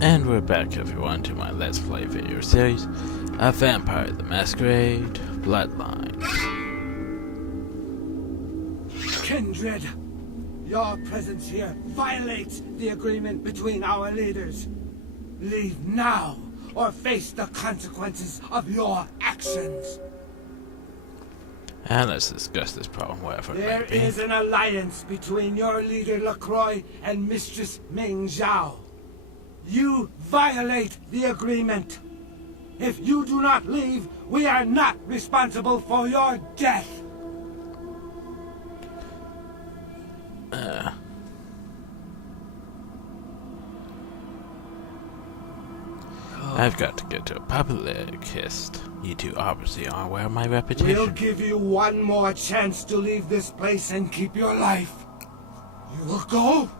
And we're back, everyone, to my Let's Play video series of Vampire the Masquerade Bloodlines. Kindred, your presence here violates the agreement between our leaders. Leave now, or face the consequences of your actions. And let's discuss this problem, whatever it There may be. is an alliance between your leader LaCroix and Mistress Ming Zhao. You violate the agreement. If you do not leave, we are not responsible for your death. I've got to get to a publicist. You two obviously are aware of my reputation. We'll give you one more chance to leave this place and keep your life. You will go?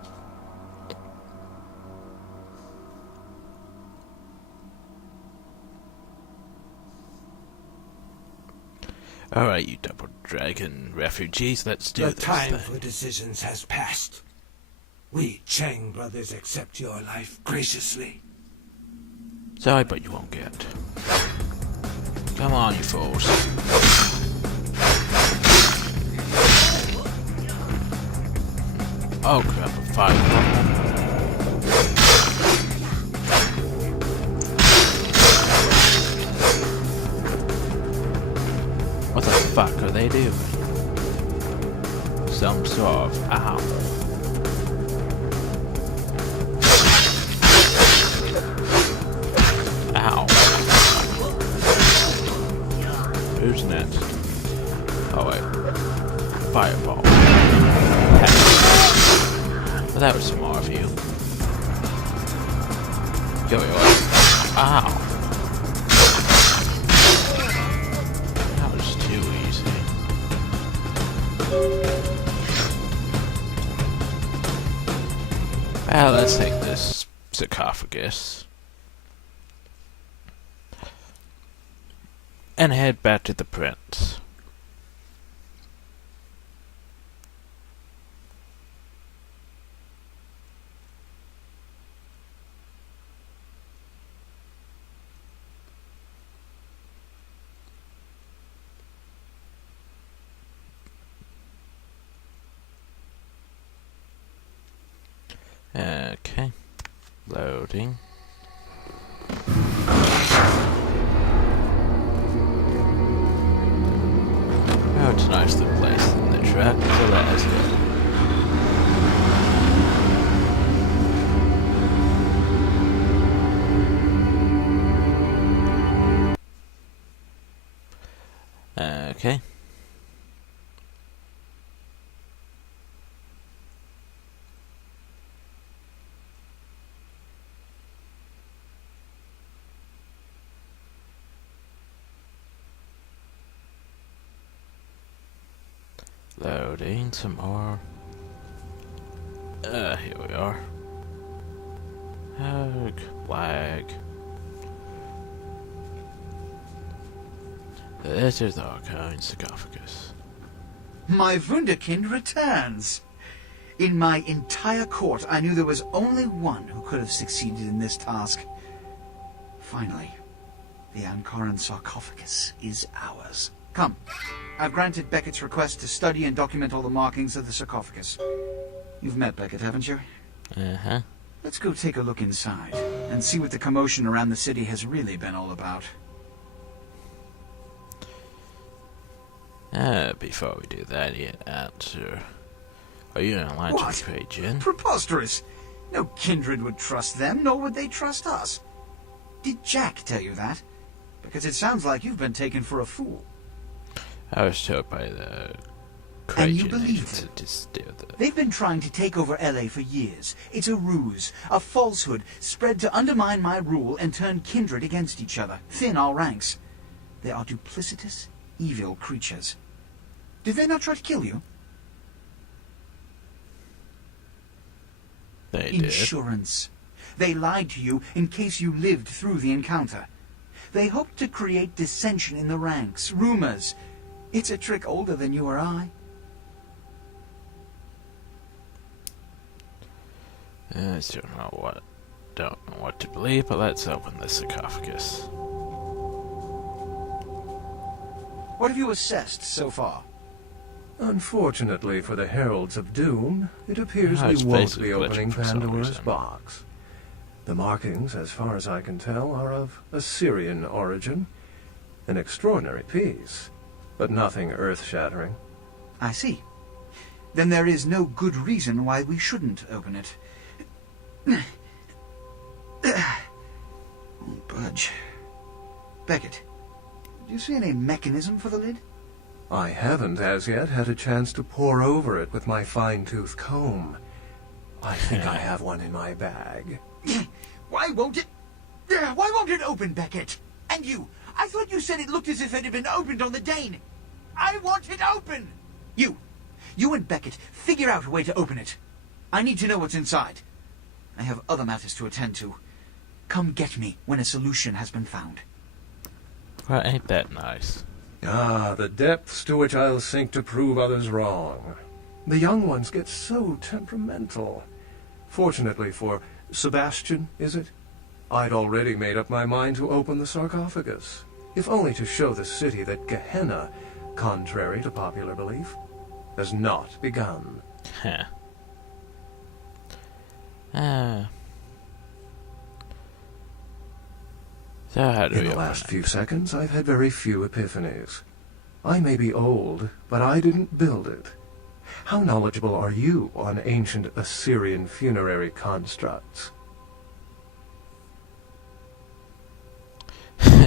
Alright, you double dragon refugees, let's do The this time thing. for decisions has passed. We Chang brothers accept your life graciously. Sorry, but you won't get. Come on, you fools. Oh crap, a fireball. What the fuck are they doing? Some sort of owl. Ow. Who's next? Oh wait. Fireball. Well, that was some more of you. Go away. Ow. That was too easy. Well, let's take this sarcophagus and head back to the prince. Okay, loading. Oh, it's nice to place in the truck, so let us go. Okay. Loading some more. Here we are. Lag. This is the Arcane sarcophagus. My Wunderkind returns. In my entire court, I knew there was only one who could have succeeded in this task. Finally, the Ankaran sarcophagus is ours. Come, I've granted Beckett's request to study and document all the markings of the sarcophagus. You've met Beckett, haven't you? Uh-huh. Let's go take a look inside and see what the commotion around the city has really been all about. Before we do that, you answer. Are you in line to trade, Jin? Preposterous! No kindred would trust them, nor would they trust us. Did Jack tell you that? Because it sounds like you've been taken for a fool. I was told by the And you Krajan believe agents it? to steal the... They've been trying to take over LA for years. It's a ruse, a falsehood, spread to undermine my rule and turn kindred against each other, thin our ranks. They are duplicitous, evil creatures. Did they not try to kill you? They did. Insurance. They lied to you in case you lived through the encounter. They hoped to create dissension in the ranks, rumors. It's a trick older than you or I. I still don't know what don't know what to believe, but let's open the sarcophagus. What have you assessed so far? Unfortunately for the Heralds of Doom, it appears It's we won't basically be opening glitching for some Pandora's reason. box. The markings, as far as I can tell, are of Assyrian origin. An extraordinary piece, but nothing earth-shattering. I see. Then there is no good reason why we shouldn't open it. Won't budge. Beckett, do you see any mechanism for the lid? I haven't as yet had a chance to pore over it with my fine-tooth comb. I think I have one in my bag. Why won't it open, Beckett? And you, I thought you said it looked as if it had been opened on the Dane. I want it open! You and Beckett, figure out a way to open it. I need to know what's inside. I have other matters to attend to. Come get me when a solution has been found. Well, ain't that nice? Ah, the depths to which I'll sink to prove others wrong. The young ones get so temperamental. Fortunately for Sebastian, is it? I'd already made up my mind to open the sarcophagus, if only to show the city that Gehenna, contrary to popular belief, has not begun. Huh. So how do In we the open last it? few seconds, I've had very few epiphanies. I may be old, but I didn't build it. How knowledgeable are you on ancient Assyrian funerary constructs?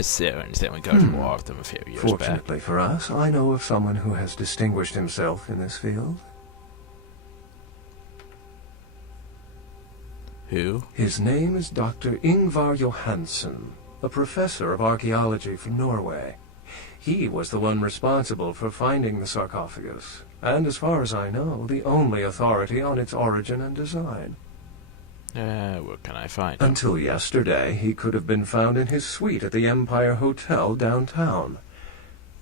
So, and then we got to war with them a few years back. Fortunately for us, I know of someone who has distinguished himself in this field. Who? His name is Dr. Ingvar Johansen, a professor of archaeology from Norway. He was the one responsible for finding the sarcophagus, and as far as I know, the only authority on its origin and design. Where can I find him? Until yesterday, he could have been found in his suite at the Empire Hotel downtown.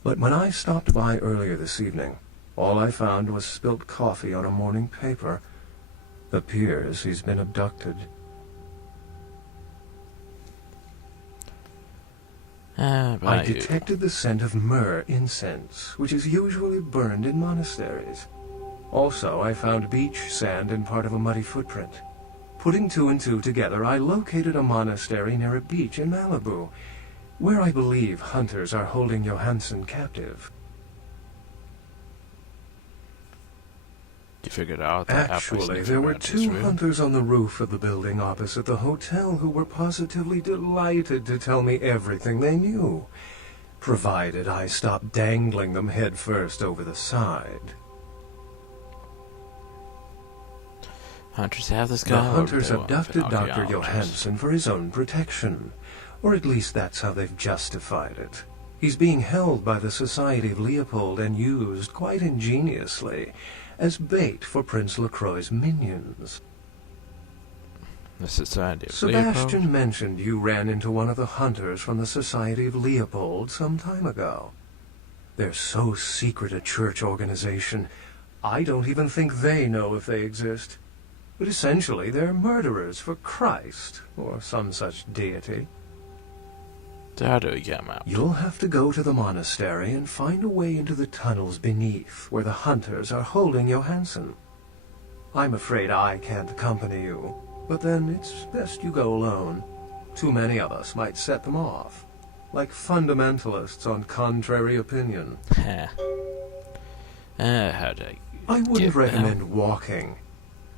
But when I stopped by earlier this evening, all I found was spilt coffee on a morning paper. Appears he's been abducted. I detected the scent of myrrh incense, which is usually burned in monasteries. Also, I found beach sand in part of a muddy footprint. Putting two and two together, I located a monastery near a beach in Malibu, where I believe hunters are holding Johansen captive. You figured out that Actually, there were two hunters on the roof of the building opposite the hotel who were positively delighted to tell me everything they knew, provided I stopped dangling them head first over the side. Hunters have this The guy. hunters abducted Dr. Johansen for his own protection, or at least that's how they've justified it. He's being held by the Society of Leopold and used, quite ingeniously, as bait for Prince Lacroix's minions. The Society of Sebastian Leopold? mentioned you ran into one of the hunters from the Society of Leopold some time ago. They're so secret a church organization, I don't even think they know if they exist. But essentially, they're murderers for Christ, or some such deity. So how do we get him out? You'll have to go to the monastery and find a way into the tunnels beneath, where the hunters are holding Johansen. I'm afraid I can't accompany you, but then it's best you go alone. Too many of us might set them off, like fundamentalists on contrary opinion. How do I wouldn't get recommend walking.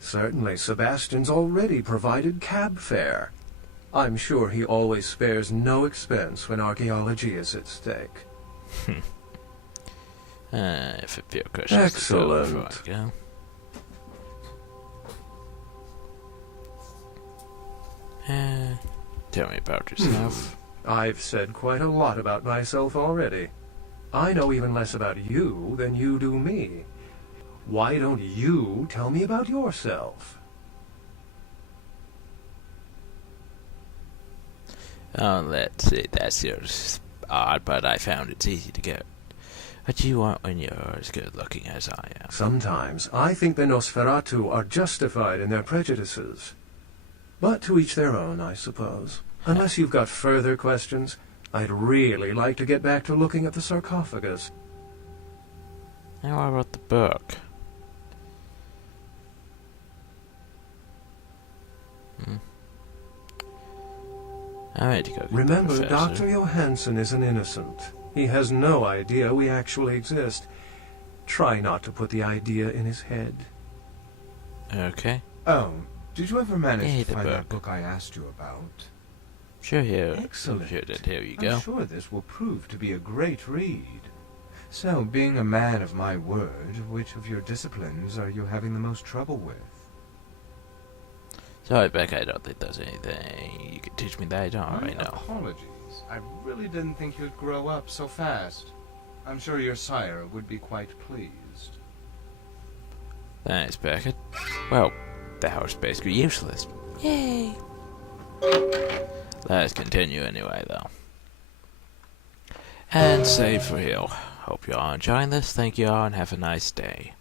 Certainly, Sebastian's already provided cab fare. I'm sure he always spares no expense when archaeology is at stake. If it feels cushions Excellent. to go. Tell me about yourself. I've said quite a lot about myself already. I know even less about you than you do me. Why don't you tell me about yourself? Let's see, that's yours odd, but I found it's easy to get. But you aren't when you're as good looking as I am. Sometimes I think the Nosferatu are justified in their prejudices. But to each their own, I suppose. Unless you've got further questions, I'd really like to get back to looking at the sarcophagus. Now what about the book? I need to go get the Remember, professor. Dr. Johansson is an innocent. He has no idea we actually exist. Try not to put the idea in his head. Okay. Oh, did you ever manage Hey, to the find that book. book I asked you about? Sure, here. Excellent. Sure did. Here you go. I'm sure this will prove to be a great read. So, being a man of my word, which of your disciplines are you having the most trouble with? Sorry, Beck, I don't think there's anything you can teach me that I don't My already know. apologies. I really didn't think you'd grow up so fast. I'm sure your sire would be quite pleased. Thanks, Beckett. Well, that was basically useless. Yay! Let's continue anyway, though. And save for here. Hope you all enjoying this. Thank you all and have a nice day.